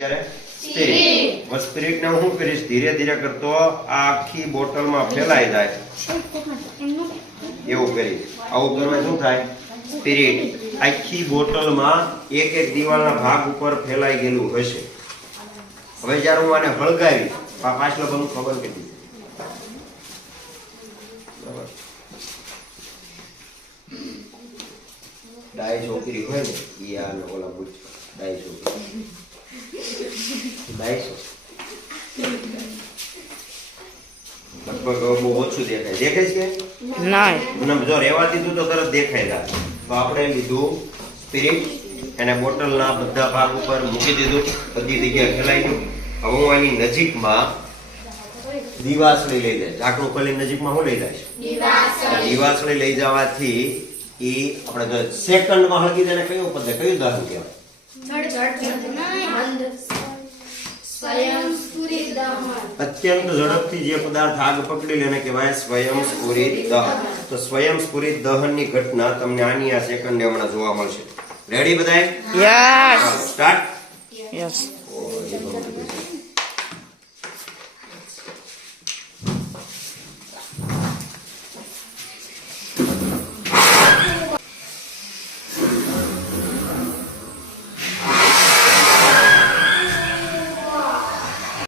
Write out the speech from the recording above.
Spirit spirit ને હું કરીશ ધીરે ધીરે કરતો આ આખી બોટલમાં ફેલાઈ જાય એવું કરીશ. આવું કરવા શું થાય? સ્પિરિટ આખી બોટલમાં એક એક દિવાલના ભાગ ઉપર ફેલાઈ ગયેલું હશે. હવે જ્યારે હું આને હળગાવી પાછળ બધું ખબર કેટલી ડાય છોકરી હોય ને એ આ ઓલા પૂછ ડાય છોકરી લગભગ બહુ ઓછું દેખાય છે કે ના જો રેવા દીધું તો તરત દેખાય જાય. તો આપણે લીધું સ્પિરિટ એને બોટલના બધા ભાગ ઉપર મૂકી દીધું, બધી જગ્યાએ ફેલાઈ ગયું. હવે હું આની નજીકમાં દીવાસળી લઈ જાય. ઢાંકણું ખોલી નજીકમાં હું લઈ જાય દીવાસળી લઈ જવાથી એ આપણે જો સેકન્ડમાં હળગી જાય. કયું પદ કયું દાખલ કહેવાય? અત્યંત ઝડપથી જે પદાર્થ આગ પકડી લે એને કહેવાય સ્વયંસ્ફુરિત દહન. તો સ્વયંસ્ફુરિત દહનની ઘટના તમને આની આ સેકન્ડે હમણાં જોવા મળશે. રેડી બધાય? યસ. સ્ટાર્ટ. યસ.